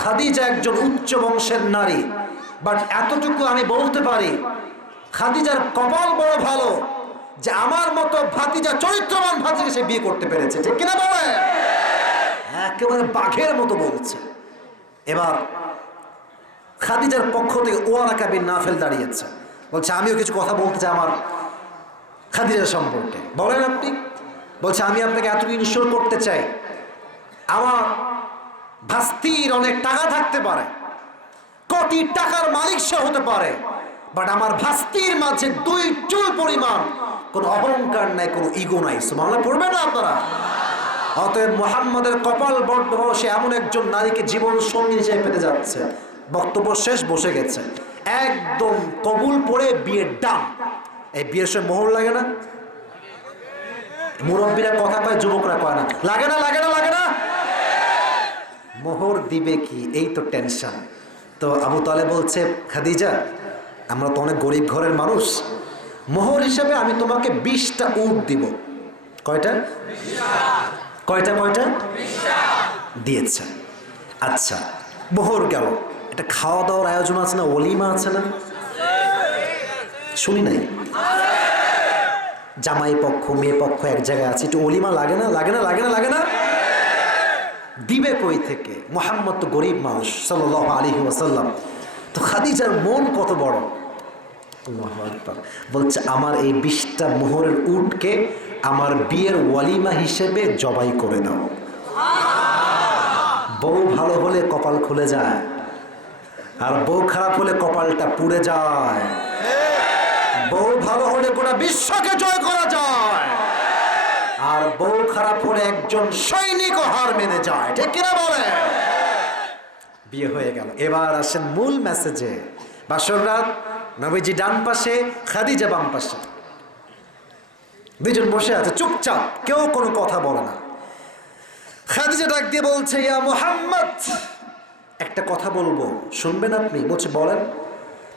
খাদিজা একজন উচ্চ বংশের নারী, বাট এতটুকু আমি বলতে পারি খাদিজার কপাল বড় ভালো যে আমার মতো ভাতিজা, চরিত্রবান ভাতিজা সে বিয়ে করতে পেরেছে। ঠিক কিনা বলে? একেবারে বাঘের মতো বলছে। এবার খাদিজার পক্ষ থেকে ওয়ারাকা বিন নাফেল দাঁড়িয়েছে, বলছে আমিও কিছু কথা বলতে চাই আমার খাদিজা সম্পর্কে। বলেন আপনি? বলছে আমি আপনাকে এতটুকু ইনশিওর করতে চাই, আমার ভাস্তির অনেক টাকা থাকতে পারে, কোটি টাকার মালিক সে হতে পারে, বাট আমার ভাস্তির মাঝে 2 চুল পরিমাণ কোন অহংকার নাই, কোন ইগো নাই। সুবহানাল্লাহ পড়বেন না আপনারা? অতএব মুহাম্মাদের কপাল বড় ভালো, সে এমন একজন নারীকে জীবন সঙ্গী হিসেবে পেতে যাচ্ছে। বক্তব্য শেষ, বসে গেছে, একদম কবুল পড়ে বিয়ে ডান। এই বিয়ের সময় মোহর লাগে না? মুরব্বীরা কথা কয়, যুবকরা কয় না। লাগে না? লাগে না? লাগে না? মোহর দিবে কি, এই তো টেনশন। তো আবু তালেব বলছে খাদিজা, আমরা তো অনেক গরিব ঘরের মানুষ, মোহর হিসেবে আমি তোমাকে 20টা উট দিব। কয়টা? কয়টা? কয়টা দিয়েছে। আচ্ছা, মোহর গেল, এটা খাওয়া দাওয়ার আয়োজন আছে না, ওলিমা আছে না? শুনি নাই? জামাই পক্ষ মেয়ে পক্ষ এক জায়গায় আছে, একটু ওলিমা লাগে না? লাগে না? লাগে না? লাগে না? দিবে কই থেকে? মুহাম্মদ তো গরিব মানুষ সাল্লাল্লাহু আলাইহি ওয়াসাল্লাম। তো খাদিজার মন কত বড়! আল্লাহু আকবার। বলছে আমার এই 20টা মোহরের উটকে আমার বিয়ের ওয়ালিমা হিসেবে জবাই করে দাও। বউ ভালো হলে কপাল খুলে যায়, আর বউ খারাপ হলে কপালটা পুড়ে যায়। বউ ভালো হলে গোটা বিশ্বকে জয় করা যায়, আর বউ খারাপ হলে একজন সৈনিকও হার মেনে যায়। ঠিক কিনা বলে? বিয়ে হয়ে গেল। এবার আসেন মূল মেসেজে। বাসর রাত, নবীজি ডান পাশে, খাদিজা বাম পাশে, দুজন বসে আছে চুপচাপ, কেউ কোনো কথা বলে না। খাদিজা ডাক দিয়ে বলছে ইয়া মুহাম্মদ, একটা কথা বলবো, শুনবেন আপনি? বলছে বলেন।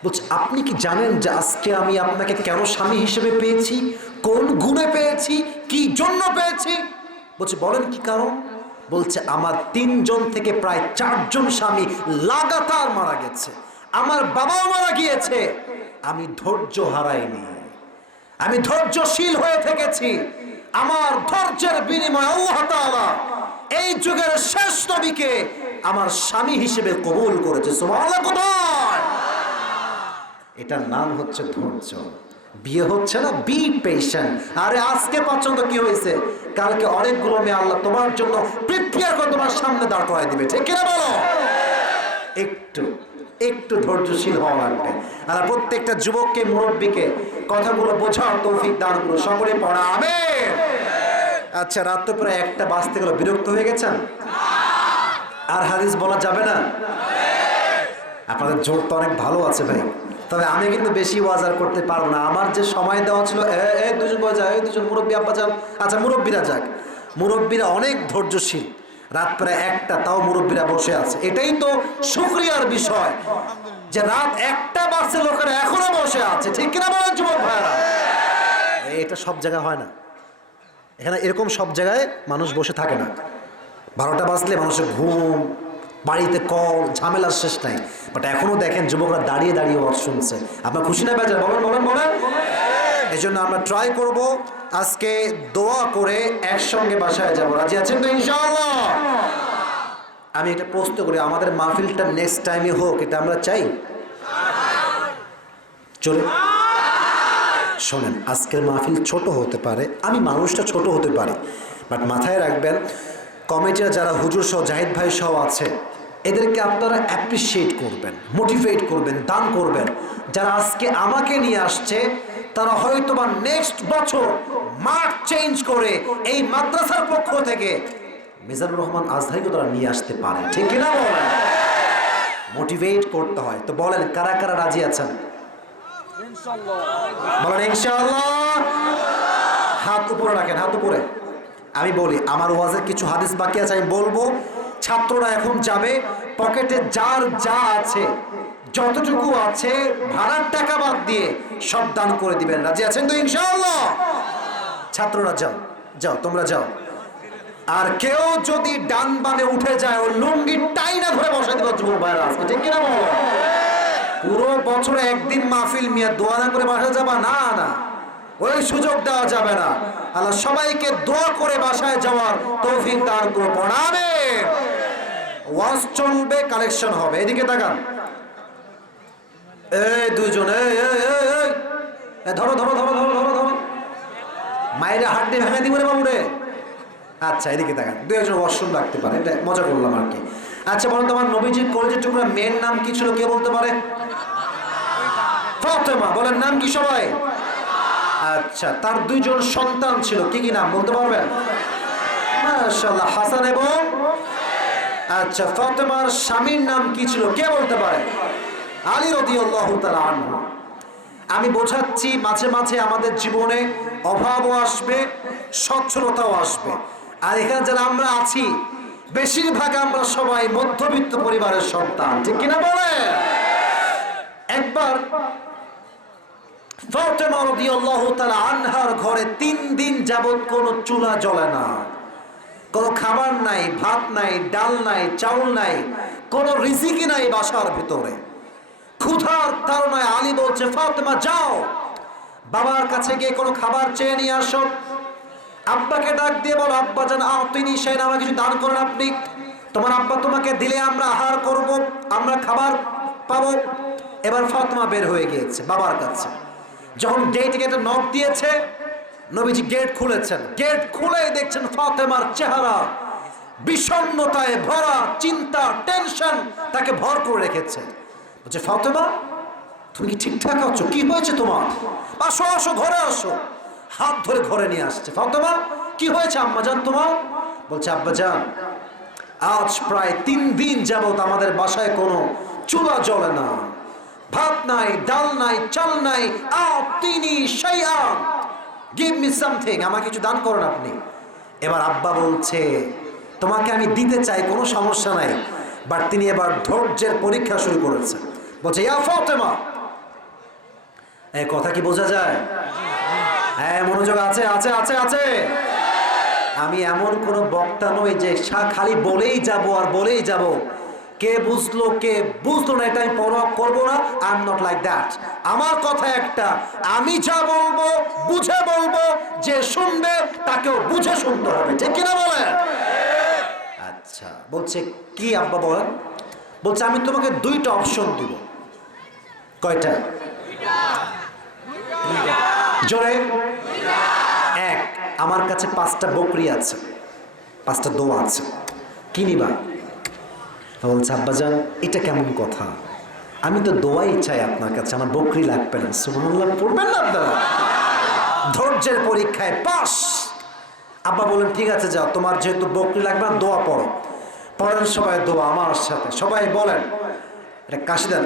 বলছে আপনি কি জানেন যে আজকে আমি আপনাকে কেন স্বামী হিসেবে পেয়েছি, কোন গুণে পেয়েছি, কি জন্য পেয়েছি? বলছে বলেন কি কারণ? বলছে আমার 3 জন থেকে প্রায় 4 জন স্বামী লাগাতার মারা গেছে, আমার বাবাও মারা গিয়েছে, আমি ধৈর্য হারাইনি, আমি ধৈর্যশীল হয়ে থেকেছি। আমার ধৈর্যের বিনিময়ে আল্লাহ তাআলা এই যুগের শেষ নবীকে আমার স্বামী হিসেবে কবুল করেছে। সুবহানাল্লাহ। কোথায়? এটার নাম হচ্ছে ধৈর্য। বিয়ে হচ্ছে না, বি পেশেন্ট। আরে আজকে পর্যন্ত কি হয়েছে, কালকে অনেকগুলো মেয়ে আল্লাহ তোমার জন্য প্রিপেয়ার করে তোমার সামনে দাঁড় করাই দিবে। ঠিক কিনা বলো? একটু একটু ধৈর্যশীল হওয়া লাগবে। আর প্রত্যেকটা যুবককে, মুরব্বীকে কথাগুলো বোঝার তৌফিক দান করুন। সকলে পড়া আমিন। আচ্ছা, রাত তো প্রায় 1টা বাজতে গেল, বিরক্ত হয়ে গেছেন? আর হাদিস বলা যাবে না? আপনাদের জোর তো অনেক ভালো আছে ভাই, তবে আমি কিন্তু বেশি ওয়াজার করতে পারবো না। আমার যে সময় দেওয়া ছিল, দুজন বলে এই দুজন মুরব্বী আব্বা যান। আচ্ছা, মুরব্বীরা যাক, মুরব্বীরা অনেক ধৈর্যশীল। রাত প্রায় 1টা, তাও মুরব্বীরা বসে আছে। এটাই তো শুকরিয়ার বিষয় যে রাত 1টা বাজছে, লোকেরা এখনো বসে আছে। ঠিক কিনা বলেন যুবক ভাইরা? এটা সব জায়গায় হয় না, এখানে এরকম সব জায়গায় মানুষ বসে থাকে না। 12টা বাজলে মানুষের ঘুম, বাড়িতে কল, ঝামেলার শেষ নাই। বাট এখনো দেখেন যুবকরা দাঁড়িয়ে দাঁড়িয়ে ওয়াজ শুনছে। আপনার খুশি না বেজার? বলেন বলেন বলেন। এই জন্য আমরা ট্রাই করব আজকে দোয়া করে একসঙ্গে বাসায় যাব। রাজি আছেন তো ইনশাআল্লাহ? আমি এটা প্রশ্ন করি, আমাদের মাহফিলটা নেক্সট টাইমে হোক, এটা আমরা চাই? চলে শোনেন, আজকের মাহফিল ছোট হতে পারে, আমি মানুষটা ছোট হতে পারি, বাট মাথায় রাখবেন কমিটিরা যারা হুজুর সহ, জাহিদ ভাই সহ আছে, এদেরকে আপনারা অ্যাপ্রিসিয়েট করবেন, মোটিভেট করবেন, দান করবেন। যারা আজকে আমাকে নিয়ে আসছে তারা হয়তোবা নেক্সট বছর মাঠ চেঞ্জ করে এই মাদ্রাসার পক্ষ থেকে মিজানুর রহমান আজহারিকে তারা নিয়ে আসতে পারে। ঠিক কিনা বলেন? মোটিভেট করতে হয়। তো বলেন কারা কারা রাজি আছেন? বলেন ইনশাআল্লাহ। হাত উপরে রাখেন, হাত উপরে। আমি বলি, আমার ওয়াজের কিছু হাদিস বাকি আছে, আমি বলবো। ছাত্ররা এখন যাবে, পকেটে যার যা আছে, যতটুকু আছে ভাড়ার টাকা বাদ দিয়ে সব দান করে দিবেন। রাজি আছেন তো ইনশাআল্লাহ? ছাত্ররা যাও, যাও, তোমরা যাও। আর কেউ যদি ডান বামে উঠে যায় ও লুঙ্গি টাইনা ধরে বসাই দেবে যুবক ভাইরা, আজকে ঠিক কিনা বলো? পুরো বছরে একদিন মাহফিল মিয়া দোয়া না করে বাসায় যাবা, না না, ওই সুযোগ দেওয়া যাবে না। আল্লাহ সবাইকে দোয়া করে বাসায় যাওয়ার তৌফিক দান করুন, আমিন। ওয়াজ চলবে, কালেকশন হবে, এদিকে তাকান। এই দুইজন, ধরো ধরো ধরো ধরো ধরো ধরো, মায়েরা হাড্ডি ভেঙে দিব রে বাবু রে। আচ্ছা এদিকে তাকান, দু একজন ওয়াশরুম রাখতে পারে, এটা মজা করলাম আর কি। আচ্ছা বলুন তোমার নবীজির কলেজের টুকরা মেয়ের নাম কি ছিল, কে বলতে পারে? ফাতেমা। বলেন নাম কি সবাই? আচ্ছা, তার দুইজন সন্তান ছিল, কি কি নাম বলতে পারবেন? মাশাআল্লাহ, হাসান এবং। আচ্ছা, ফাতেমার স্বামীর নাম কি ছিল, কে বলতে পারে? আলী রাদিয়াল্লাহু তাআলা আনহু। আমি বোঝাচ্ছি মাঝে মাঝে আমাদের জীবনে অভাবও আসবে, সচ্ছলতাও আসবে। আর এখানে যারা আমরা আছি বেশিরভাগ আমরা সবাই মধ্যবিত্ত পরিবারের সন্তান, ঠিক কিনা বলে? একবার ফাতেমা রাদিয়াল্লাহু তাআলা আনহার ঘরে 3 দিন যাবত কোনো চুলা জ্বলে না, কোনো খাবার নাই, ভাত নাই, ডাল নাই, চাউল নাই, কোনো রিজিকই নাই বাসার ভিতরে। ক্ষুধার তাড়নায় আলী বলছে, ফাতেমা যাও বাবার কাছে গিয়ে কোনো খাবার চেয়ে নিয়ে আসো। আব্বাকে ডাক দিয়ে বলো, আব্বা জান আতিনি শাইন, আমাকে কিছু দান করেন আপনি। তোমার আব্বা তোমাকে দিলে আমরা আহার করব, আমরা খাবার পাবো। এবার ফাতেমা বের হয়ে গিয়েছে বাবার কাছে। যখন গেটে নক দিয়েছে, নবীজি গেট খুলেছেন। গেট খুলেই দেখছেন ফাতেমার চেহারা বিষণ্ণতায় ভরা, চিন্তা, টেনশন তাকে ভর করে রেখেছে। বলছে, ফাতেমা তুমি কি ঠিকঠাক আছো? কি হয়েছে তোমার? আসো আসো, ঘরে আসো। হাত ধরে ঘরে নিয়ে আসছে। ফাতেমা কি হয়েছে আম্মাজান তোমার? বলছে, আব্বাজান আজ প্রায় 3 দিন যাবত আমাদের বাসায় কোনো চুলা জ্বলে না, ভাত নাই, ডাল নাই, চাল নাই। আতিনি শাইআন, গিভ মি সামথিং, আমাকে কিছু দান করেন আপনি। এবার আব্বা বলছে, তোমাকে আমি দিতে চাই, কোনো সমস্যা নাই, বাট তিনি এবার ধৈর্যের পরীক্ষা শুরু করেছে। বলছে, ইয়া ফাতেমা, এই কথা কি বোঝা যায়? হ্যাঁ, মনোযোগ আছে আছে আছে আছে। আমি এমন কোন বক্তা নই যে খালি বলেই যাব আর বলেই যাব, কে বুঝলো কে বুঝলো না এটা আমি পরোয়া করবো না। I am not like that. আমার কথা একটা, আমি যা বলবো বুঝে বলবো, যে শুনবে তাকেও বুঝে শুনতে হবে, ঠিক কিনা বলেন? আচ্ছা, বলছে কি আব্বা বলেন? বলছে, আমি তোমাকে 2টা অপশন দিব। কয়টা? জোরে। 1, আমার কাছে 5টা বকরি আছে, 5টা দোয়া আছে, কি নিবা? বলছে, আব্বাজান এটা কেমন কথা? আমি তো দোয়াই চাই আপনার কাছে, আমার বকরি লাগবে না। সুবহানাল্লাহ পড়বেন না আপনারা? ধৈর্যের পরীক্ষায় পাস। আব্বা বলেন, ঠিক আছে যাও, তোমার যেহেতু বকরি লাগবে না, দোয়া পড়ো। পড়েন সবাই দোয়া আমার সাথে, সবাই বলেন, এটা কাশি দেন।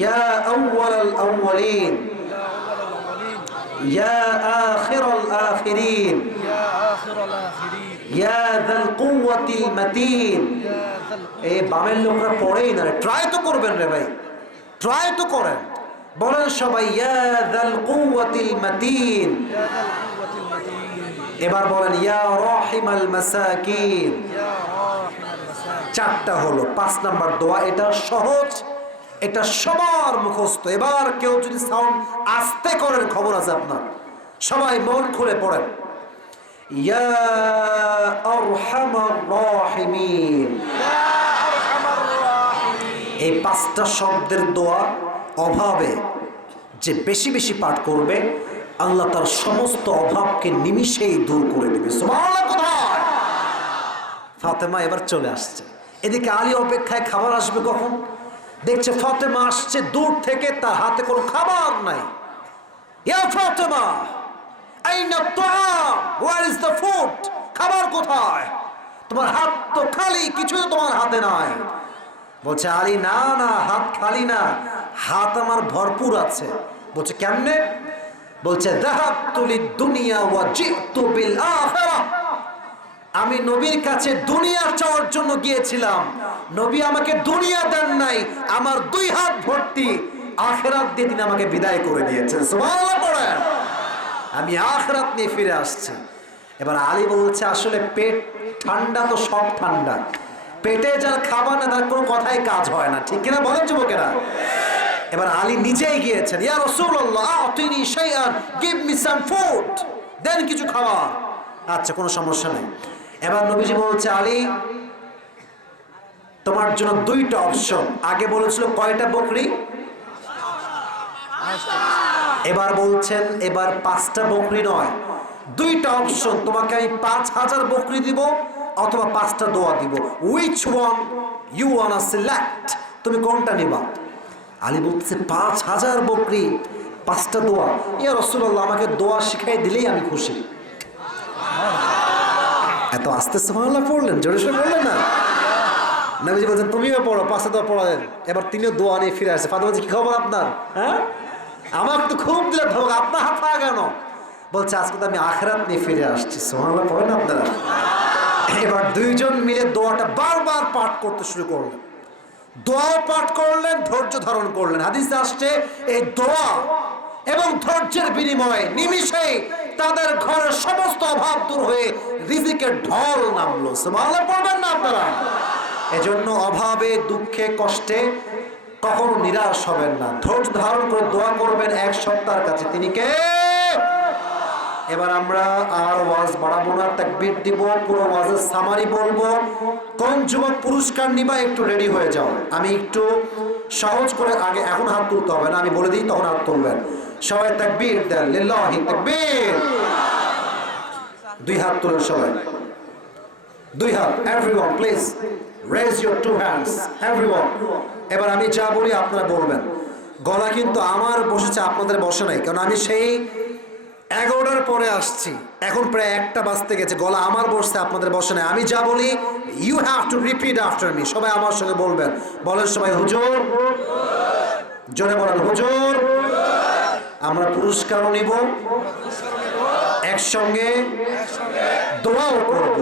ইয়া আউয়ালাল আউয়ালিন, ইয়া আখিরাল আখিরিন, ইয়া যাল কুওয়াতিল মাতিন। এই বামের লোকরা পড়েই না, ট্রাই তো করবেন রে ভাই, ট্রাই তো করেন। বলেন সবাই, ইয়া যাল কুওয়াতিল মাতিন। এবার বলেন, ইয়া রাহিমাল মাসাকিন। 4টা হলো। 5 নাম্বার দোয়া, এটা সহজ, এটা সবার মুখস্থ। এবার কেউ যদি সাউন্ড আস্তে করেন খবর আছে আপনার। সবাই মন খুলে পড়েন, ইয়া আরহামার রাহিমিন। এই 5টা শব্দের দোয়া অভাবে যে বেশি বেশি পাঠ করবে, আল্লাহ তার সমস্ত অভাবকে নিমিষেই দূর করে দেবে। সুবহানাল্লাহ। কোথায়? ফাতেমা এবার চলে আসছে। এদিকে আলী অপেক্ষায় খাবার আসবে কখন। দেখছে ফাতেমা আসছে দূর থেকে, তার হাতে কোনো খাবার নাই। ইয়া ফাতেমা, আইনা তাআম, ওয়্যার ইজ দ্য ফুড? খাবার কোথায়? তোমার হাত তো খালি, কিছু তো তোমার হাতে নাই। বলছে আলী, না না, হাত খালি না, হাত আমার ভরপুর আছে। বলছে কেমনে? বলছে, যাহাবতু লিদ-দুনিয়া ওয়া জিতু বিল আখিরাহ। আমি নবীর কাছে দুনিয়া চাওয়ার জন্য গিয়েছিলাম, নবী আমাকে দুনিয়া দেন নাই, আমার 2 হাত ভর্তি আখিরাত দিয়ে তিনি আমাকে বিদায় করে দিয়েছেন। সুবহানাল্লাহ পড়েন। আমি আখিরাত নিয়ে ফিরে আসছি। এবার আলী বলছে আসলে পেট ঠান্ডা তো সব ঠান্ডা, পেটে যার খাবার না তার কোনো কথাই কাজ হয় না, ঠিক কিনা বলেন যুবকেরা? এবার আলী নিজেই গিয়েছেন, ইয়া রাসূলুল্লাহ আতিনি শাইআন, গিভ মি সাম ফুড, দেন কিছু খাবার। আচ্ছা কোনো সমস্যা নেই। এবার নবীজি বলছে আলী তোমার জন্য দুইটা অপশন। আগে বলেছিল কয়টা বকরি, এবার বলছেন এবার 5টা বকরি নয়, দুইটা অপশন, তোমাকে আমি 5000 বকরি দিব অথবা 5টা দোয়া দিব, which one you wanna select, তুমি কোনটা নিবা? আলী বলতেছে 5000 বকরি 5টা দোয়া, ইয়া রাসূলুল্লাহ আমাকে দোয়া শিখাই দিলেই আমি খুশি। এত আস্তে সুবহানাল্লাহ পড়লেন, জোরে সোরে বললেন না? নবীজি বলছেন তুমিও পড়ো, 5টা দোয়া পড়ালেন। এবার তিনিও দোয়া নিয়ে ফিরে আসছে। ফাতেমা কি খবর আপনার? হ্যাঁ আমার তো খুব দিলে ধমক, আপনার হাত পা কেন? বলছে আজকে তো আমি আখিরাত নিয়ে ফিরে আসছি। সুবহানাল্লাহ পড়েন আপনারা। এবার দুইজন মিলে দোয়াটা বারবার পাঠ করতে শুরু করলেন, দোয়াও পাঠ করলেন, ধৈর্য ধারণ করলেন। হাদিসে আসছে এই দোয়া এবং ধৈর্যের বিনিময়ে নিমিষেই তাদের ঘরের সমস্ত অভাব দূর হয়ে রিজিকের ঢল নামলো। সুবহানাল্লাহ পড়বেন না আপনারা? এজন্য অভাবে দুঃখে কষ্টে কখনো নিরাশ হবেন না, ধৈর্য ধারণ করে দোয়া করবেন এক সত্তার কাছে, তিনি কে? এবার আমরা আর ওয়াজ বাড়াবো না, তাকবীর দিব, পুরো ওয়াজের সামারি বলবো। কোন যুবক পুরস্কার নিবা একটু রেডি হয়ে যাও। আমি একটু সহজ করে আগে, এখন হাত তুলতে হবে না, আমি বলে দিই তখন হাত তুলবেন। সবাই তাকবীর দেন, লিল্লাহি তাকবীর। দুই হাত তুলেন সবাই, দুই হাত, everyone please raise your two hands everyone. এবার আমি যা বলি আপনারা বলবেন। গলা কিন্তু আমার বসেছে, আপনাদের বসে নাই, কারণ আমি সেই 11টার পরে আসছি, এখন প্রায় 1টা বাজতে গেছে, গলা আমার বসছে, আপনাদের বসে নাই। আমি যা বলি you have to repeat after me. সবাই আমার সঙ্গে বলবেন, বলেন সবাই হুজুর, জোরে বলেন হুজুর। আমরা পুরস্কারও নিব, একসঙ্গে দোয়াও করব।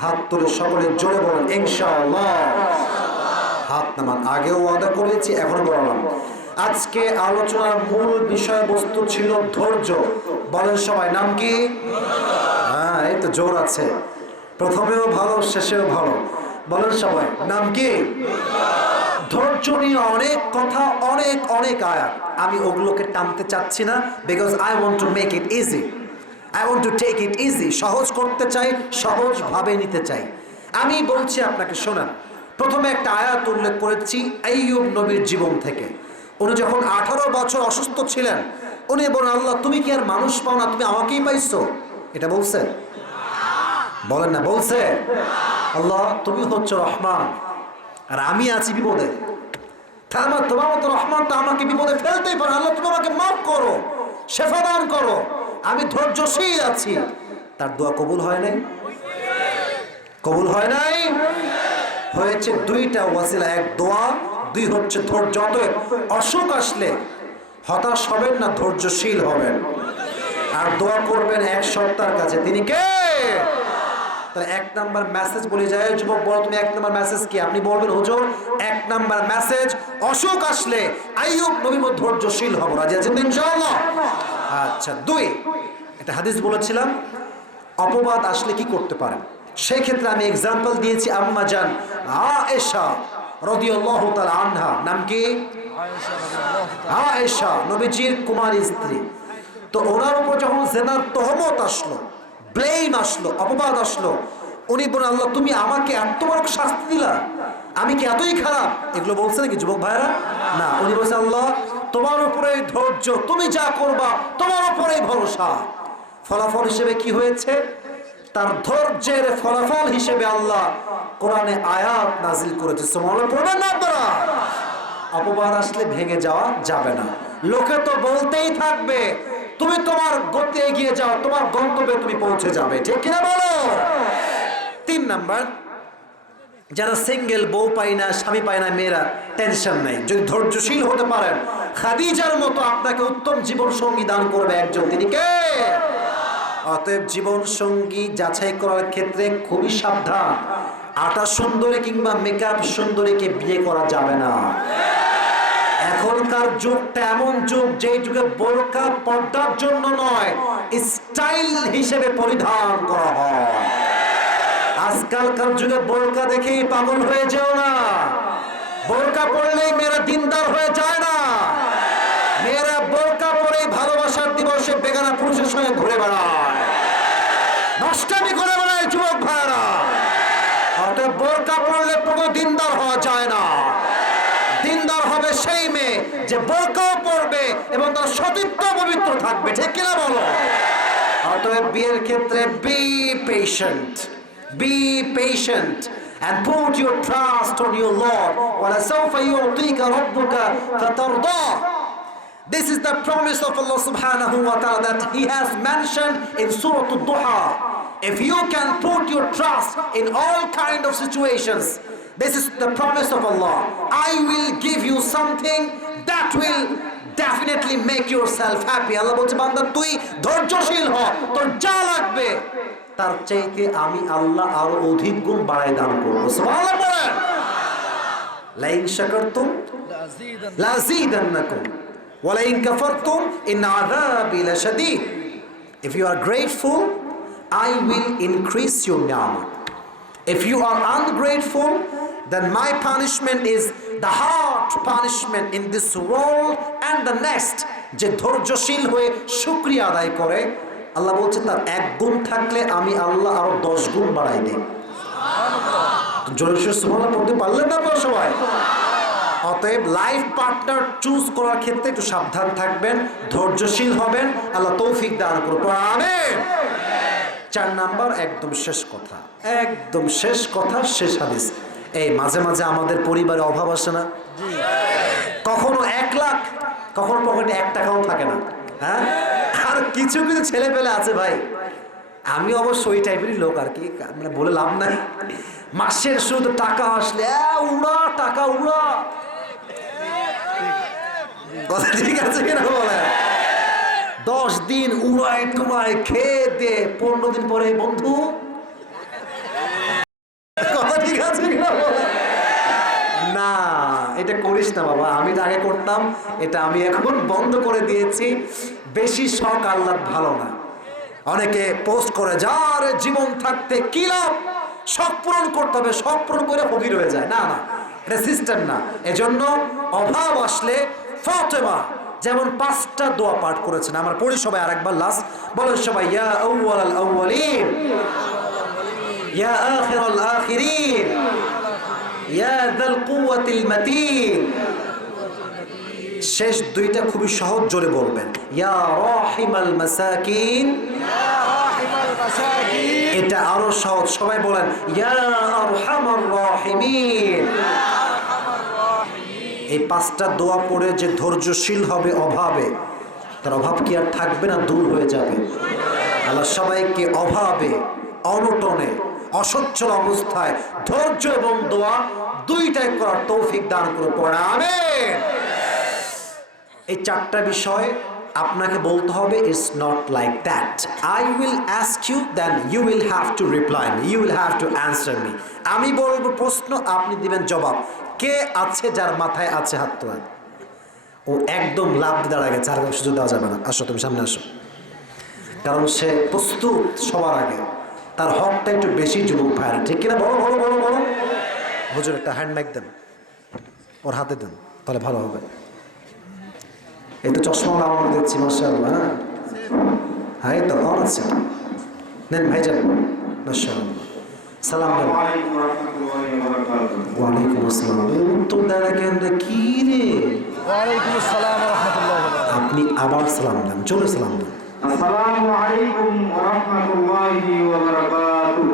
হাত তুলে সকলে জোরে বলেন ইনশাআল্লাহ। হাত নামান, আগেও ওয়াদা করেছি এখন বললাম। আজকে আলোচনার মূল বিষয়বস্তু ছিল ধৈর্য। বলেন সবাই নাম কি? হ্যাঁ এই তো জোর আছে, প্রথমেও ভালো শেষেও ভালো। বলেন সবাই নাম কি? ধৈর্য নিয়ে অনেক কথা, অনেক অনেক আয়াত, আমি ওগুলোকে টানতে চাচ্ছি না, because I want to make it easy, I want to take it easy. সহজ করতে চাই, সহজভাবে নিতে চাই। আমি বলছি আপনাকে শোনান। প্রথমে একটা আয়াত উল্লেখ করেছি আইয়ুব নবীর জীবন থেকে। উনি যখন 18 বছর অসুস্থ ছিলেন, উনি বলেন আল্লাহ তুমি কি আর মানুষ পাও না, তুমি আমাকেই পাইছো? এটা বলছে? বলেন না বলছে? আল্লাহ তুমি হচ্ছে রহমান আর আমি আছি বিপদে, তোমার মতো রহমান তো আমাকে বিপদে ফেলতেই পারে। আল্লাহ তুমি আমাকে মাফ করো, শেফা দান করো, আমি ধৈর্যশীল আছি। তার দোয়া কবুল হয় নাই? কবুল হয় নাই? হয়েছে দুইটা ওয়াসিলা, এক দোয়া, দুই হচ্ছে ধৈর্য। অতএব অসুখ আসলে হতাশ হবেন না, ধৈর্যশীল হবেন আর দোয়া করবেন এক সত্তার কাছে, তিনি কে? তাহলে 1 নাম্বার মেসেজ বলে যায়, যুবক বলো তুমি 1 নাম্বার মেসেজ কি? আপনি বলবেন হুজুর 1 নাম্বার মেসেজ, অসুখ আসলে আইয়ুব নবীর মতো ধৈর্যশীল হব। রাজি আছেন ইনশাআল্লাহ? আচ্ছা, 2 একটা হাদিস বলেছিলাম, অপবাদ আসলে কি করতে পারেন, সেই ক্ষেত্রে আমি এক্সাম্পল দিয়েছি আম্মা জান আয়েশা রাদিয়াল্লাহু তাআলা আনহা। নাম কি? আয়েশা, নবীজির কুমারী স্ত্রী। তো ওনার উপর যখন জিনার তহমত আসলো, ব্লেম আসলো, অপবাদ আসলো, উনি বলেন আল্লাহ তুমি আমাকে এত বড় শাস্তি দিলা, আমি কি এতই খারাপ? এগুলো বলছে নাকি যুবক ভাইরা? না, উনি বলছে আল্লাহ তোমার উপরে ধৈর্য, তুমি যা করবা তোমার উপরে ভরসা। ফলাফল হিসেবে কি হয়েছে? তার ধৈর্যের ফলাফল হিসেবে আল্লাহ কোরআনে আয়াত নাজিল করেছে। সুবহানাল্লাহ পড়বেন না আপনারা? অপবাদ আসলে ভেঙে যাওয়া যাবে না, লোকে তো বলতেই থাকবে, তুমি তোমার গতি এগিয়ে যাও, তোমার গন্তব্যে তুমি পৌঁছে যাবে, ঠিক কিনা বলো? 3 নাম্বার, যারা সিঙ্গেল, বউ পায় না, স্বামী পায় না, মেয়েরা টেনশন নাই, যদি ধৈর্যশীল হতে পারেন খাদিজার মতো আপনাকে উত্তম জীবন সঙ্গী দান করবে একজন, তিনি কে? অতএব জীবন সঙ্গী যাচাই করার ক্ষেত্রে খুবই সাবধান। 8টা সুন্দরী কিংবা মেকআপ সুন্দরীকে বিয়ে করা যাবে না। এখনকার যুগটা এমন যুগ, যে যুগে বোরকা পর্দার জন্য নয়, স্টাইল হিসেবে পরিধান করা হয়। আজকালকার যুগে বোরকা দেখেই পাগল হয়ে যেও না। বোরকা পরলেই মেয়েরা দিনদার হয়ে যায় না। মেয়েরা বোরকা পরেই ভালোবাসার দিবসে বেগানা পুরুষের সঙ্গে ঘুরে বেড়ায়, নষ্টামি করে বেড়ায় যুবক ভাইরা। অতএব বোরকা পরলে পুরো দিনদার হওয়া যায় না। দিনদার হবে সেই মেয়ে যে বোরকাও পরবে এবং তার সতীত্ব পবিত্র থাকবে, ঠিক কিনা বলো? অতএব বিয়ের ক্ষেত্রে be patient and put your trust on your Lord. وَلَسَوْفَ يُعْطِيكَ رَبُّكَ فَتَرْضَى. This is the promise of Allah subhanahu wa ta'ala that He has mentioned in Surah Ad-Duha. If you can put your trust in all kind of situations, this is the promise of Allah. I will give you something that will definitely make yourself happy. Allah বলছে বান্দা তুই ধৈর্যশীল হ, তোর যা লাগবে তার চাইতে আমি আল্লাহ আরো অধিক গুণ বাড়ায় দান করব। সুবহানাল্লাহ বলেন। লাইন শাকারতুম লাযীদান্নাকুম ওয়া লাইন কাফারতুম ইন আযাবি লাশাদীদ। If you are grateful, I will increase your ni'mah. If you are ungrateful, then my punishment is the hard punishment in this world and the next. যে ধৈর্যশীল হয়ে শুকরিয়া আদায় করে, আল্লাহ বলছে তার 1 গুণ থাকলে আমি আল্লাহ আরো 10 গুণ বাড়াই দেই। জোরে সুবহানাল্লাহ পড়তে পারলেন না আপনারা সবাই? অতএব লাইফ পার্টনার চুজ করার ক্ষেত্রে একটু সাবধান থাকবেন, ধৈর্যশীল হবেন। আল্লাহ তৌফিক দান করুন, আমিন। 4 নাম্বার একদম শেষ কথা, একদম শেষ কথা, শেষ হাদিস। এই মাঝে মাঝে আমাদের পরিবারে অভাব আসে না? কখনো 1 লাখ, কখনো পকেটে 1 টাকাও থাকে না। হ্যাঁ, আর কিছু কিছু ছেলে পেলে আছে ভাই, আমি অবশ্য ওই টাইপেরই লোক আর কি, মানে বলে লাভ নাই। মাসের শুধু টাকা আসলে উড়া, টাকা উড়া। কথা ঠিক আছে কিনা বলে? 10 দিন উড়ায় টুড়ায় খেয়ে দে, 15 দিন পরে বন্ধু। কথা ঠিক আছে কিনা বলে? না, এটা করিস না বাবা। আমি তো আগে করতাম, এটা আমি এখন বন্ধ করে দিয়েছি। বেশি শখ আল্লাহর ভালো না। অনেকে পোস্ট করে যার জীবন থাকতে কি লাভ, শখ পূরণ করতে হবে, শখ পূরণ করে ফকির হয়ে যায়। না না, এটা সিস্টেম না। এজন্য অভাব আসলে ফাতেমা যেমন 5টা দোয়া পাঠ করেছেন, আমরা পড়ি সবাই আরেকবার লাস্ট বলেন সবাই, ইয়া আউয়ালাল আউয়ালিন, ইয়া আখিরাল আখিরিন, ইয়া যাল কুওয়াতিল মাতিন। শেষ 2টা খুবই সহজ, জোরে বলবেন, ইয়া রাহিমাল মাসাকিন, ইয়া রাহিমাল মাসাকিন। এটা আরো সহজ, সবাই বলেন, ইয়া আরহামার রাহিমিন। এই 5টা দোয়া পড়ে যে ধৈর্যশীল হবে অভাবে, তার অভাব কি আর থাকবে না? দূর হয়ে যাবে। আল্লাহ সবাইকে অভাবে, অনটনে, অসচ্ছল অবস্থায় ধৈর্য এবং দোয়া 2টাই করার তৌফিক দান করে পড়া, আমিন। এই 4টা বিষয় আপনাকে বলতে হবে, it's not like that. I will ask you, then you will have to reply me, you will have to answer me. আমি বলবো প্রশ্ন, আপনি দিবেন জবাব। কে আছে যার মাথায় আছে হাত তোলেন? ও একদম লাভ দিয়ে দাঁড়া গেছে, আর সুযোগ দেওয়া যাবে না। আসো, তুমি সামনে আসো, কারণ সে প্রস্তুত সবার আগে। তার হকটা একটু বেশি যুবক ভাইরা, ঠিক কিনা? বলো বলো বলো বলো। হুজুর একটা হ্যান্ড মাইক দেন, ওর হাতে দেন, তাহলে ভালো হবে। এই তো চশমা আমরা দেখছি, মাশাআল্লাহ। হ্যাঁ, এই তো অন আছে, নেন ভাই যান, মাশাআল্লাহ। সালাম দেন। ওয়ালাইকুম আসসালাম। উত্তর দেন কেন রে? কি রে? ওয়ালাইকুম আসসালাম ওয়া রাহমাতুল্লাহি ওয়া বারাকাতুহু। আপনি আবার সালাম দেন, জোরে সালাম দেন। আসসালামু আলাইকুম ওয়া রাহমাতুল্লাহি ওয়া বারাকাতুহু।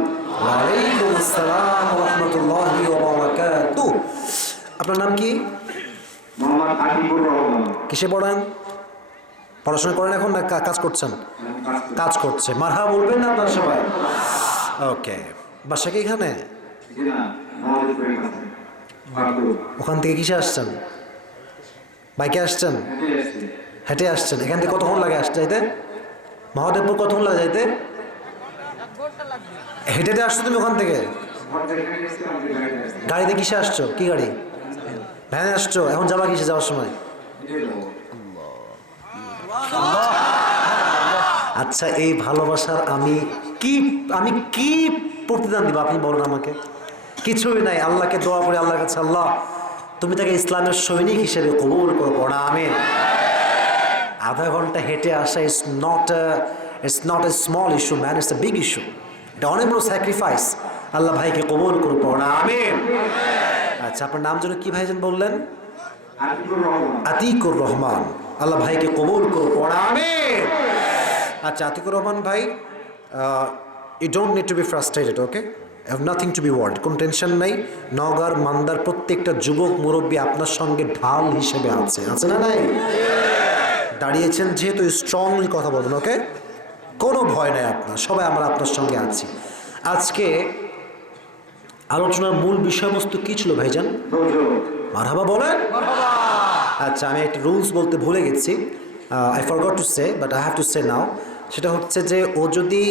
ওয়ালাইকুম আসসালাম ওয়া রাহমাতুল্লাহি ওয়া বারাকাতুহু। আপনার নাম কি? মোহাম্মদ আতিকুর রহমান। কিসে পড়েন? পড়াশোনা করেন এখন না কাজ করছেন? কাজ করছে। মারহাবা বলবেন না আপনারা সবাই? ওকে। বাসা কি এখানে? ওখান থেকে কিসে আসছেন? বাইকে আসছেন? হেঁটে আসছেন? এখান থেকে কতক্ষণ লাগে আসতে যাইতে? মহাদেবপুর কতক্ষণ লাগে যাইতে? হেঁটে আসছো তুমি ওখান থেকে? গাড়িতে কিসে আসছো? কি গাড়ি? ভ্যানে আসছো? এখন যাবা কিসে যাওয়ার সময়? আচ্ছা এই ভালোবাসার আমি কি প্রতিদান দিব আপনি বলুন আমাকে? কিছুই নাই। আল্লাহকে দোয়া করে আল্লাহর কাছে, আল্লাহ তুমি তাকে ইসলামের সৈনিক হিসেবে কবুল করো, পড়া আমিন। আধা ঘন্টা হেঁটে আসা it's not a small issue man, it's a big issue. এটা অনেক বড় স্যাক্রিফাইস। আল্লাহ ভাইকে কবুল করো, পড়া আমিন। আচ্ছা আপনার নাম যেন কি ভাইজান বললেন? আতিকুর রহমান। আল্লাহ ভাইকে কবুল করো, পড়া আমিন। আচ্ছা আতিকুর রহমান ভাই, you don't need to be frustrated, okay? Have nothing to be worried, কোনো টেনশন নাই। নওগাঁর মান্দার প্রত্যেকটা যুবক মুরব্বী আপনার সঙ্গে ঢাল হিসেবে আছে না নাই? দাঁড়িয়েছেন যেহেতু স্ট্রংলি কথা বলবেন, ওকে? কোনো ভয় নাই আপনার, সবাই আমরা আপনার সঙ্গে আছি। আজকে আলোচনার মূল বিষয়বস্তু কি ছিল ভাইজান? মারহাবা বলেন। আচ্ছা আমি একটা রুলস বলতে ভুলে গেছি, I forgot to say but I have to say now. সেটা হচ্ছে যে ও যদি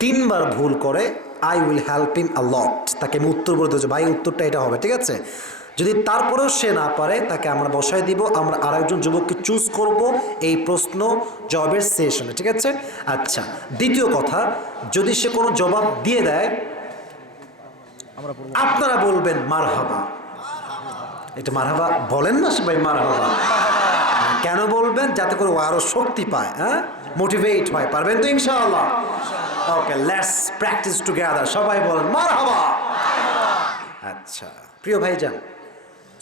3 বার ভুল করে I will help him a lot. তাকে আমি উত্তর বলে দেবো, ভাই উত্তরটা এটা হবে, ঠিক আছে? যদি তারপরেও সে না পারে তাকে আমরা বসায় দিব, আমরা আরেকজন যুবককে চুজ করব এই প্রশ্ন জবাবের সেশনে, ঠিক আছে? আচ্ছা দ্বিতীয় কথা, যদি সে কোনো জবাব দিয়ে দেয় আপনারা বলবেন মারহাবা। এটা মারহাবা বলেন না সবাই, মারহাবা কেন বলবেন? যাতে করে ও আরো শক্তি পায়, হ্যাঁ, মোটিভেট হয়। পারবেন তো ইনশাআল্লাহ? ওকে, লেটস প্র্যাকটিস টুগেদার। সবাই বলেন মারহাবা। আচ্ছা প্রিয় ভাইজান,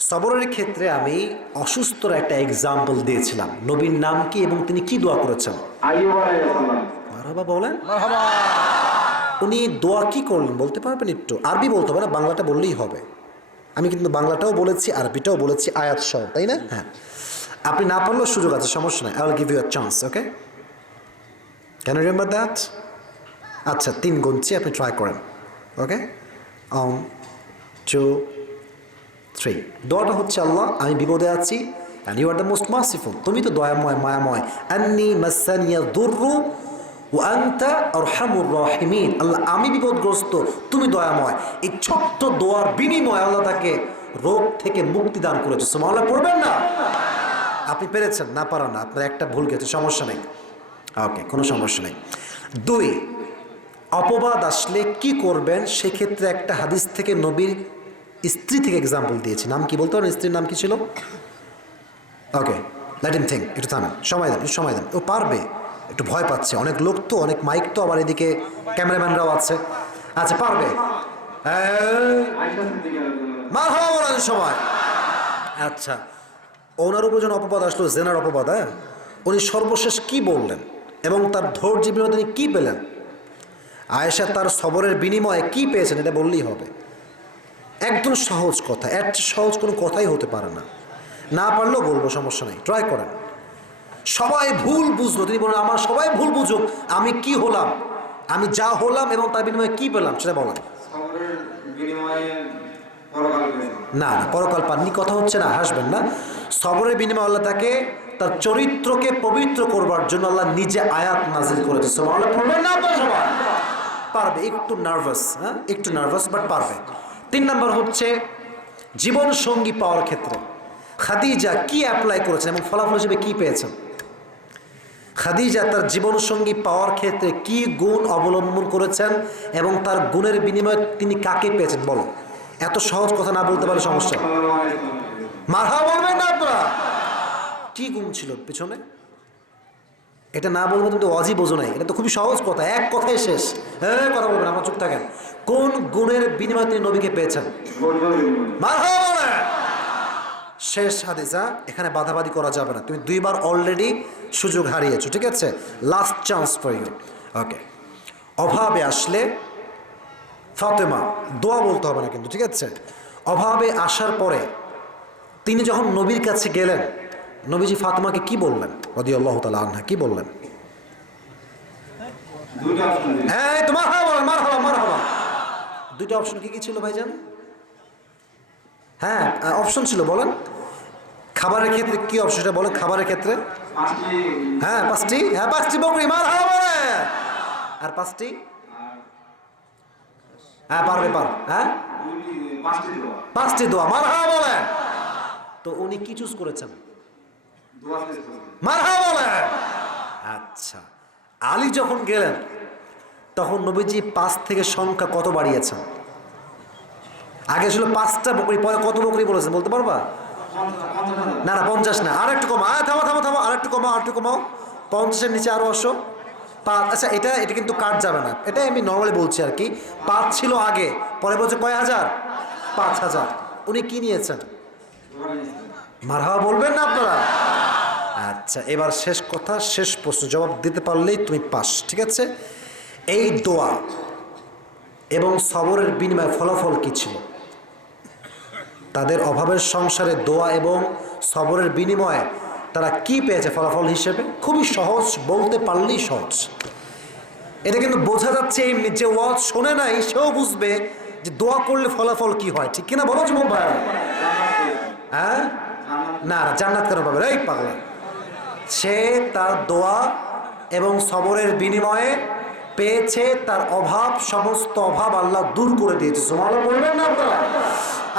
সবরের ক্ষেত্রে আমি অসুস্থর একটা এক্সাম্পল দিয়েছিলাম। নবীর নাম কি এবং তিনি কি দোয়া করেছেন? মারহাবা বলেন। উনি দোয়া কি করলেন বলতে পারবেন? একটু আরবি বলতে হবে না, বাংলাটা বললেই হবে। আমি কিন্তু বাংলাটাও বলেছি, আরবিটাও বলেছি, আয়াত সহ, তাই না? হ্যাঁ, আপনি না পারলেও সুযোগ আছে, সমস্যা নাই। I will give you a chance, okay? Can you remember that? আচ্ছা 3 গুনছি, আপনি ট্রাই করেন, ওকে? 1 2 3। দোয়াটা হচ্ছে, আল্লাহ আমি বিপদে আছি, and you are the most merciful. তুমি তো দয়াময়, মায়াময়। আন্নি মাসানিয়া দুররু ওয়া আনতা আরহামুর রাহিমিন। আল্লাহ আমি বিপদগ্রস্ত, তুমি দয়াময়। এই ছোট্ট দোয়ার বিনিময়ে আল্লাহ তাকে রোগ থেকে মুক্তি দান করেছে। সুবহানাল্লাহ পড়বেন না? আপনি পেরেছেন, না পারা না, আপনার একটা ভুল গেছে, সমস্যা নেই, ওকে, কোনো সমস্যা নেই। 2, অপবাদ আসলে কি করবেন? সেক্ষেত্রে একটা হাদিস থেকে নবীর স্ত্রী থেকে এক্সাম্পল দিয়েছি। নাম কি বলতে পারেন? স্ত্রীর নাম কি ছিল? ওকে, লেট হিম থিঙ্ক, একটু থামেন, সময় দেন, সময় দেন। ও পারবে, একটু ভয় পাচ্ছে, অনেক লোক তো, অনেক মাইক তো, আবার এদিকে ক্যামেরাম্যানরাও আছে। আচ্ছা পারবে, মারহাবা বলেন সবাই। আচ্ছা ওনার উপর যখন অপবাদ আসলো, জেনার অপবাদ, হ্যাঁ, উনি সর্বশেষ কি বললেন এবং তার ধৈর্যের বিনিময়ে তিনি কী পেলেন? আয়েশা তার সবরের বিনিময়ে কি পেয়েছেন এটা বললেই হবে। একদম সহজ কথা, এর চেয়ে সহজ কোনো কথাই হতে পারে না। না পারলেও বলবো, সমস্যা নেই, ট্রাই করেন। সবাই ভুল বুঝলো, তিনি বলেন আমার সবাই ভুল বুঝুক, আমি কি হলাম, আমি যা হলাম এবং তার বিনিময়ে কি পেলাম সেটা বলেন। না না, পরকাল পাননি, কথা হচ্ছে না, হাসবেন না। সবরের বিনিময়ে আল্লাহ তাকে তার চরিত্রকে পবিত্র করবার জন্য আল্লাহ নিজে আয়াত নাজিল করেছে। সুবহানাল্লাহ পড়বেন না আপনারা সবাই? পারবে, একটু নার্ভাস, হ্যাঁ একটু নার্ভাস, বাট পারবে। 3 নম্বর হচ্ছে জীবন সঙ্গী পাওয়ার ক্ষেত্রে খাদিজা কি অ্যাপ্লাই করেছেন এবং ফলাফল হিসেবে কি পেয়েছেন? খাদিজা তার জীবনসঙ্গী পাওয়ার ক্ষেত্রে কি গুণ অবলম্বন করেছেন এবং তার গুণের বিনিময়ে তিনি কাকে পেয়েছেন? বলো। এত সহজ কথা না বলতে পারলে সমস্যা। মারহাবা বলবেন না আপনারা? কি গুণ ছিল পিছনে? এটা না বলবো তুমি তো অজি বোঝো নাই, এটা তো খুবই সহজ কথা, এক কথায় শেষ। হ্যাঁ কথা বলবেন, আমার চুপ থাকেন। কোন গুণের বিনিময়ে তিনি নবীকে পেয়েছেন? মারহাবা বলেন। শেষ হাদিসা, এখানে বাধাবাধি করা যাবে না। তুমি 2 বার অলরেডি সুযোগ হারিয়েছো, ঠিক আছে? লাস্ট চান্স ফর ইউ, ওকে? অভাবে আসলে ফাতেমা, দোয়া বলতে হবে না কিন্তু, ঠিক আছে? অভাবে আসার পরে তিনি যখন নবীর কাছে গেলেন, নবীজি ফাতেমাকে কি বললেন রাদিয়াল্লাহু তাআলা আনহা? কি বললেন? হ্যাঁ তোমার মারহাবা মারহাবা। 2টা অপশন কি কি ছিল ভাইজান? হ্যাঁ অপশন ছিল, বলেন। খাবারের ক্ষেত্রে কি অপশন সেটা বলেন। খাবারের ক্ষেত্রে হ্যাঁ 5টি, হ্যাঁ 5টি বকরি, মারহাবা বলেন। আর 5টি, হ্যাঁ পারবে, হ্যাঁ 5টি দোয়া, মারহাবা বলেন। তো উনি কি চুজ করেছেন? মারহাবা বলেন। আচ্ছা আলী যখন গেলেন তখন নবীজি 5 থেকে সংখ্যা কত বাড়িয়েছেন? আগে ছিল 5টা বকরি, পরে কত বকরি বলেছেন বলতে পারবা? না না 50 না, আর একটু কমা। থামো থামো থামো, আর একটু কমাও, আর একটু কমাও। 50-এর নিচে আরো আসো। 5। আচ্ছা এটা কিন্তু কাট যাবে না, এটা আমি নর্মালি বলছি আর কি। 5 ছিল আগে, পরে বলছে কয় হাজার? 5000। উনি কি নিয়েছেন? মারহাবা বলবেন না আপনারা? আচ্ছা এবার শেষ কথা, শেষ প্রশ্ন, জবাব দিতে পারলেই তুমি পাস, ঠিক আছে? এই দোয়া এবং সবরের বিনিময়ে ফলাফল কি ছিল? তাদের অভাবের সংসারে দোয়া এবং সবরের বিনিময়ে তারা কি পেয়েছে ফলাফল হিসেবে? খুবই সহজ, বলতে পারলেই সহজ। এটা কিন্তু বোঝা যাচ্ছে এমনি, যে ওয়াজ শোনে নাই সেও বুঝবে যে দোয়া করলে ফলাফল কি হয়, ঠিক কিনা বলো যুবক ভাই? হ্যাঁ না, জান্নাত কেন পাবে? এই পাগলা, সে তার দোয়া এবং সবরের বিনিময়ে পেয়েছে তার অভাব, সমস্ত অভাব আল্লাহ দূর করে দিয়েছে। সুবহানাল্লাহ বলবেন না আপনারা?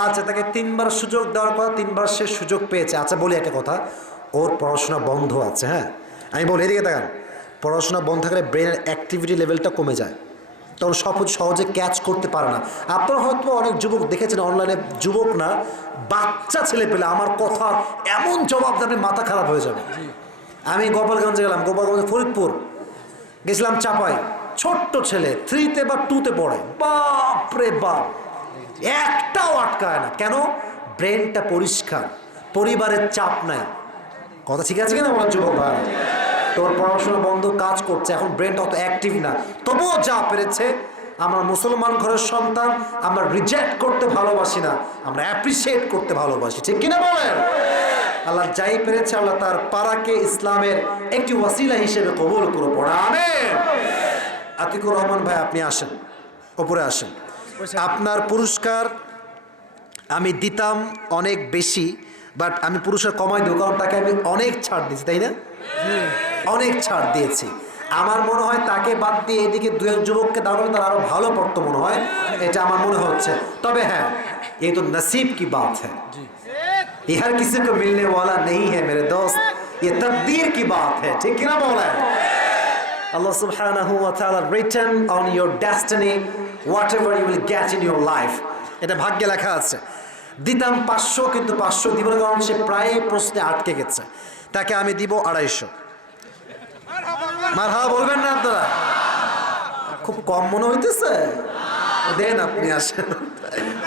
আচ্ছা তাকে 3বার সুযোগ দেওয়ার কথা, 3বার সে সুযোগ পেয়েছে। আচ্ছা বলি একটা কথা, ওর পড়াশোনা বন্ধ আছে। হ্যাঁ আমি বলি, এদিকে তাকান, পড়াশোনা বন্ধ থাকলে ব্রেনের অ্যাক্টিভিটি লেভেলটা কমে যায়, তখন সব সহজে ক্যাচ করতে পারে না। আপনারা হয়তো অনেক যুবক দেখেছেন অনলাইনে, যুবক না বাচ্চা ছেলে পেলে আমার কথা এমন জবাব দেবে মাথা খারাপ হয়ে যাবে। আমি গোপালগঞ্জে গেলাম, গোপালগঞ্জে ফরিদপুর গেছিলাম, চাপাই, ছোট্ট ছেলে 3তে বা 2তে পড়ে, বাপ রে বাপ, একটাও আটকায় না। কেন? ব্রেনটা পরিষ্কার, পরিবারের চাপ নাই। কথা ঠিক আছে কিনা বলার যুবক ভাই? তোর পড়াশোনা বন্ধ, কাজ করছে, এখন ব্রেনটা অত অ্যাক্টিভ না, তবুও যা পেরেছে। আমরা মুসলমান ঘরের সন্তান, আমরা রিজেক্ট করতে ভালোবাসি না, আমরা অ্যাপ্রিসিয়েট করতে ভালোবাসি, ঠিক কিনা বলেন? আল্লাহ যাই পেরেছে আল্লাহ তার পারাকে ইসলামের একটি ওয়াসিলা হিসেবে কবুল করে পড়া। আমিন। আতিকুর রহমান ভাই আপনি আসেন, উপরে আসেন। আপনার পুরস্কার আমি দিতাম অনেক বেশি, বাট আমি পুরস্কার কমাই দেবো, কারণ তাকে আমি অনেক ছাড় দিয়েছি, তাই না? অনেক ছাড় দিয়েছি। আমার মনে হয় তাকে বাদ দিয়ে এদিকে 2 যুবককে দাঁড়ালে তার আরো ভালো পড়তো মনে হয়, এটা আমার মনে হচ্ছে। তবে হ্যাঁ, ये तो नसीब की बात है, ये हर किसी को मिलने वाला नहीं है मेरे दोस्त, ये तकदीर की बात है, ठीक है ना बोला है? Allah subhanahu wa ta'ala written on your destiny whatever you will get in your life, এটা ভাগ্যে লেখা আছে। দিতাম 500, কিন্তু 500 দিব না, কারণ সে প্রায় প্রশ্নে আটকে গেছে। তাকে আমি দিব 250। মারহাবা বলবেন না আপনারা? খুব কম মনে হইতেছে? দেন আপনি আসেন,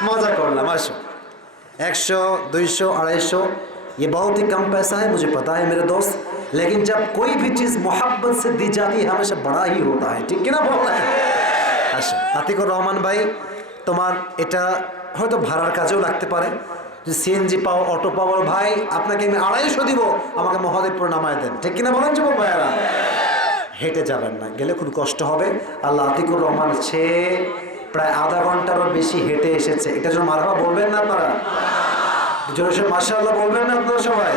मजा करना। माशा 100, 200, 250 ये बहुत ही कम पैसा है, मुझे पता है मेरे दोस्त, लेकिन जब कोई भी चीज़ मोहब्बत से दी जाती है हमेशा बड़ा ही होता है, ठीक है ना? बोल रहे हैं। अच्छा আতিকুর রহমান ভাই, তোমার এটা হয়তো ভাড়ার কাজেও লাগতে পারে, যে সিএনজি পাও, অটো পাও, ভাই আপনাকে আমি 250 দিব, আমাকে মহাদেবপুর নামায় দেন, ঠিক কিনা বলেন যুবক ভাইয়ারা? হেঁটে যাবেন না, গেলে খুব কষ্ট হবে। আল্লাহ আতিকুর রহমান সে প্রায় আধা ঘন্টারও বেশি হেঁটে এসেছে, এটার জন্য মারহাবা বলবেন না আপনারা? জোরে সে মাশাআল্লাহ বলবেন না আপনারা সবাই?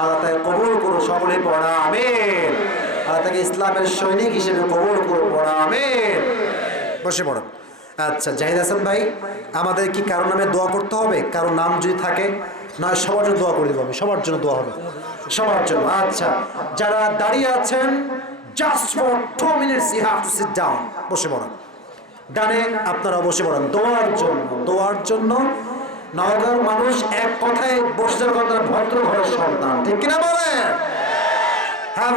আল্লাহ তাকে কবুল করো, সকলে পড়া আমিন। আল্লাহ তাকে ইসলামের সৈনিক হিসেবে কবুল করো, পড়া আমিন। বসে পড়েন। আচ্ছা জাহিদ হাসান ভাই, আমাদের কি কারো নামে দোয়া করতে হবে? কারো নাম যদি থাকে, নয় সবার জন্য দোয়া করে দেবো আমি, সবার জন্য দোয়া হবে, সবার জন্য। আচ্ছা যারা দাঁড়িয়ে আছেন, just for 2 minutes you have to sit down, বসে পড়েন। ডানে আপনারা বসে পড়েন, দোয়ার জন্য, দোয়ার জন্য। নওগাঁর মানুষ এক কথায় বসে যাওয়ার কথা, ভদ্র ঘরের সন্তান, ঠিক কিনা বলেন? হ্যাঁ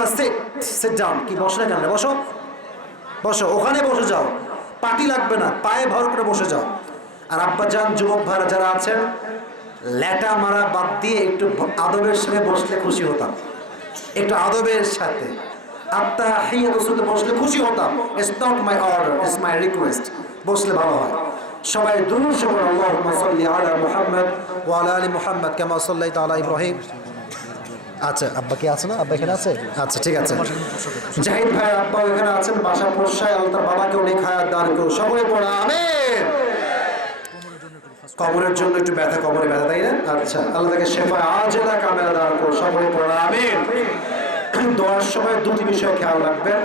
সিট ডাউন। কি বসে না কেন? বসো বসো, ওখানে বসে যাও, পাটি লাগবে না, পায়ে ভর করে বসে যাও। আর আব্বাজান যুবক ভাইরা যারা আছেন, ল্যাটা মারা বাদ দিয়ে একটু আদবের সাথে বসলে খুশি হতাম, একটু আদবের সাথে আত্তাহিয়াতুতে বসলে খুশি হতাম। It's not my order, it's my request, বসলে ভালো হয়। সবাই দুরূদ পড়ুন, আল্লাহুম্মা সাল্লি আলা মুহাম্মদ ওয়া আলা আলি মুহাম্মদ কামা সাল্লাইতা আলা ইব্রাহিম। আচ্ছা আব্বা কি আছে না? আব্বা এখানে আছে? আচ্ছা ঠিক আছে। জাহিদ ভাই আব্বা এখানে আছেন, বাসা পড়শায়, আল্লাহ তার বাবাকে অনেক হায়াত দান করুন, সকলে পড়া আমিন। কবরের জন্য একটু ব্যথা, কবরে ব্যথা, তাই না? আচ্ছা আল্লাহ তাকে শেফা আজেলা কামেলা দান করুন, সকলে পড়া আমিন। দোয়ার সময় 2টি বিষয় খেয়াল রাখবেন।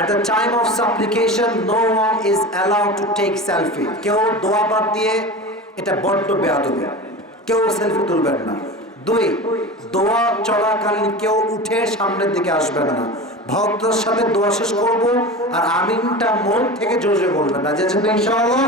At the time of supplication, no one is allowed to take selfie. কেউ দোয়া বাদ দিয়ে, এটা বড্ড বেয়াদবি, কেউ সেলফি তুলবেন না। 2, দোয়া চলাকালীন কেউ উঠে সামনের দিকে আসবেন না, ভদ্রের সাথে দোয়া শেষ করবো, আর আমিনটা মন থেকে জোরে জোরে বলবেন। রাজি আছেন তো ইনশাআল্লাহ?